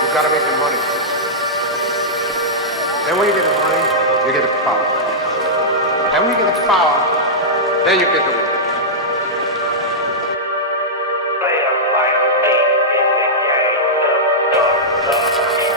You gotta make the money. Then when you get the money, you get the power. Then when you get the power, then you get the wealth. Players like me in the game of